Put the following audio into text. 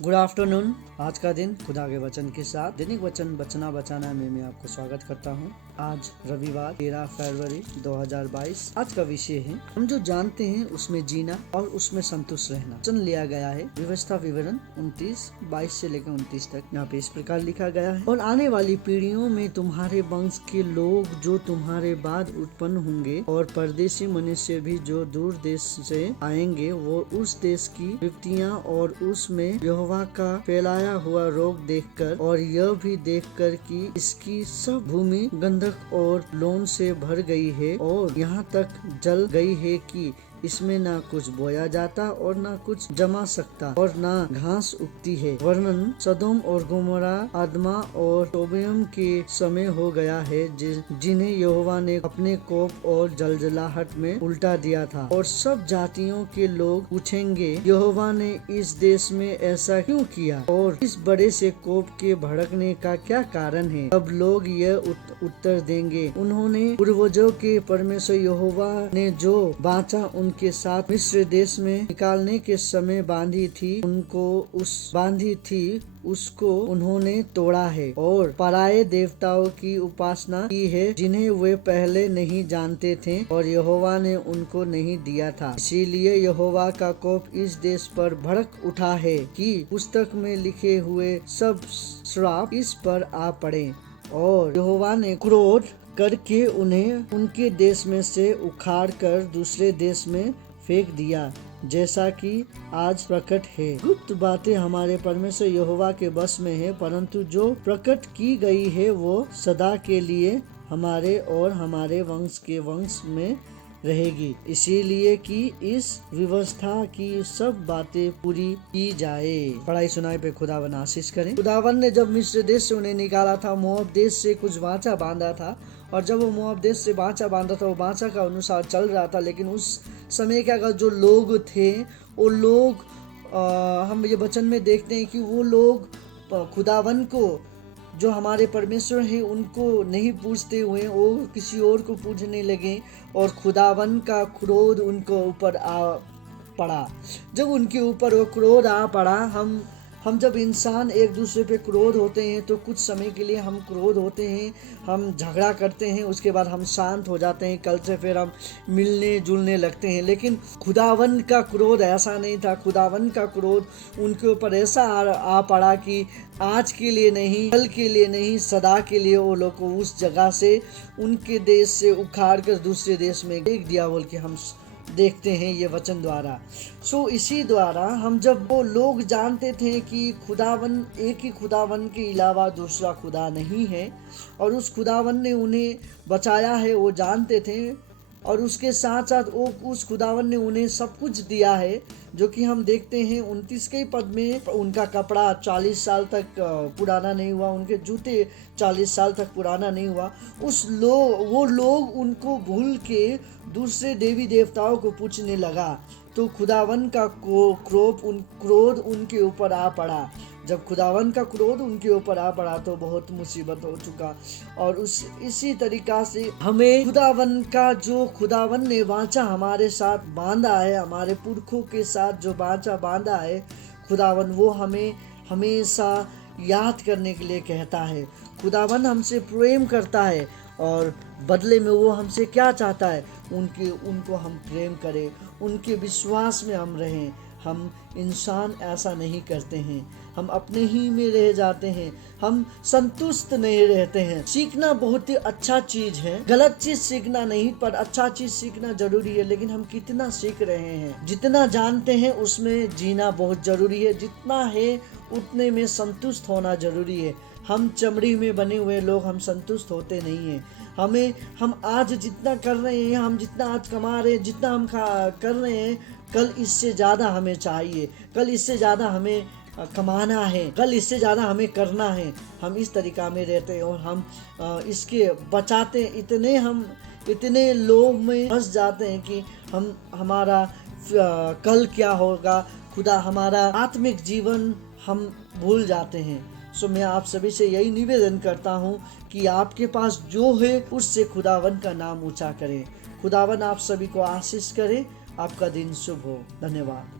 Good afternoon. आज का दिन खुदा के वचन के साथ दैनिक वचन बचना बचाना में मैं आपको स्वागत करता हूँ। आज रविवार 13 फरवरी 2022। आज का विषय है हम जो जानते हैं उसमें जीना और उसमें संतुष्ट रहना। वचन लिया गया है व्यवस्था विवरण 29:22 से लेकर 29 तक। यहाँ पे इस प्रकार लिखा गया है, और आने वाली पीढ़ियों में तुम्हारे वंश के लोग जो तुम्हारे बाद उत्पन्न होंगे और परदेशी मनुष्य भी जो दूर देश से आएंगे, वो उस देश की विपत्तियां और उसमें यहोवा का फैलाया हुआ रोग देखकर और यह भी देखकर कि इसकी सब भूमि गंधक और लोन से भर गई है और यहाँ तक जल गई है कि इसमें ना कुछ बोया जाता और ना कुछ जमा सकता और ना घास उगती है। वर्णन सदोम और गोमोरा, आदमा और सोबोयम के समय हो गया है, जिन्हें यहोवा ने अपने कोप और जलजलाहट में उल्टा दिया था। और सब जातियों के लोग पूछेंगे, यहोवा ने इस देश में ऐसा क्यों किया और इस बड़े से कोप के भड़कने का क्या कारण है? अब लोग यह उत्तर देंगे, उन्होंने पूर्वजों के परमेश्वर यहोवा ने जो वाचा उनके साथ मिस्र देश में निकालने के समय बांधी थी उसको उन्होंने तोड़ा है और पराये देवताओं की उपासना की है, जिन्हें वे पहले नहीं जानते थे और यहोवा ने उनको नहीं दिया था। इसीलिए यहोवा का कोप इस देश पर भड़क उठा है कि पुस्तक में लिखे हुए सब श्राप इस पर आ पड़े। और यहोवा ने क्रोध करके उन्हें उनके देश में से उखाड़ कर दूसरे देश में फेंक दिया, जैसा कि आज प्रकट है। गुप्त बातें हमारे परमेश्वर यहोवा के बस में है, परंतु जो प्रकट की गई है वो सदा के लिए हमारे और हमारे वंश के वंश में रहेगी, इसीलिए कि इस व्यवस्था की सब बातें पूरी की जाए। पढ़ाई सुनाई पे खुदावन आशीष करें। खुदावन ने जब मिस्र देश से उन्हें निकाला था, मोआब देश से कुछ वाचा बांधा था, और जब वो मोआब देश से वाचा बांधा था वो वाचा का अनुसार चल रहा था। लेकिन उस समय का जो लोग थे वो लोग हम ये वचन में देखते हैं कि वो लोग खुदावन को जो हमारे परमेश्वर है उनको नहीं पूजते हुए वो किसी और को पूजने लगे और खुदावन का क्रोध उनको ऊपर आ पड़ा। जब उनके ऊपर वो क्रोध आ पड़ा, हम जब इंसान एक दूसरे पे क्रोध होते हैं तो कुछ समय के लिए हम क्रोध होते हैं, हम झगड़ा करते हैं, उसके बाद हम शांत हो जाते हैं, कल से फिर हम मिलने जुलने लगते हैं। लेकिन खुदावन का क्रोध ऐसा नहीं था। खुदावन का क्रोध उनके ऊपर ऐसा आ पड़ा कि आज के लिए नहीं, कल के लिए नहीं, सदा के लिए वो लोग को उस जगह से, उनके देश से उखाड़ कर दूसरे देश में फेंक दिया, बोल के हम देखते हैं ये वचन द्वारा। इसी द्वारा हम जब वो लोग जानते थे कि खुदावन एक ही खुदावन के अलावा दूसरा खुदा नहीं है और उस खुदावन ने उन्हें बचाया है, वो जानते थे, और उसके साथ साथ वो उस खुदावन ने उन्हें सब कुछ दिया है, जो कि हम देखते हैं 29 के पद में। उनका कपड़ा 40 साल तक पुराना नहीं हुआ, उनके जूते 40 साल तक पुराना नहीं हुआ। वो लोग उनको भूल के दूसरे देवी देवताओं को पूजने लगा, तो खुदावन का क्रोध उनके ऊपर आ पड़ा। जब खुदावन का क्रोध उनके ऊपर आ पड़ा तो बहुत मुसीबत हो चुका। और इसी तरीका से हमें खुदावन ने वाचा हमारे साथ बांधा है, हमारे पुरखों के साथ जो वाचा बांधा है खुदावन, वो हमें हमेशा याद करने के लिए कहता है। खुदावन हमसे प्रेम करता है और बदले में वो हमसे क्या चाहता है, उनको हम प्रेम करें, उनके विश्वास में हम रहें। हम इंसान ऐसा नहीं करते हैं, हम अपने ही में रह जाते हैं, हम संतुष्ट नहीं रहते हैं। सीखना बहुत ही अच्छा चीज है, गलत चीज सीखना नहीं, पर अच्छा चीज सीखना जरूरी है। लेकिन हम कितना सीख रहे हैं? जितना जानते हैं उसमें जीना बहुत जरूरी है, जितना है उतने में संतुष्ट होना जरूरी है। हम चमड़ी में बने हुए लोग हम संतुष्ट होते नहीं हैं। हम आज जितना कर रहे हैं, हम जितना आज कमा रहे हैं, जितना हम कर रहे हैं, कल इससे ज़्यादा हमें चाहिए, कल इससे ज़्यादा हमें कमाना है, कल इससे ज़्यादा हमें करना है। हम इस तरीका में रहते हैं और हम इसके बचाते इतने लोभ में फंस जाते हैं कि हमारा कल क्या होगा, खुदा हमारा आत्मिक जीवन हम भूल जाते हैं। मैं आप सभी से यही निवेदन करता हूँ कि आपके पास जो है उससे खुदावन का नाम ऊंचा करें। खुदावन आप सभी को आशीष करे। आपका दिन शुभ हो। धन्यवाद।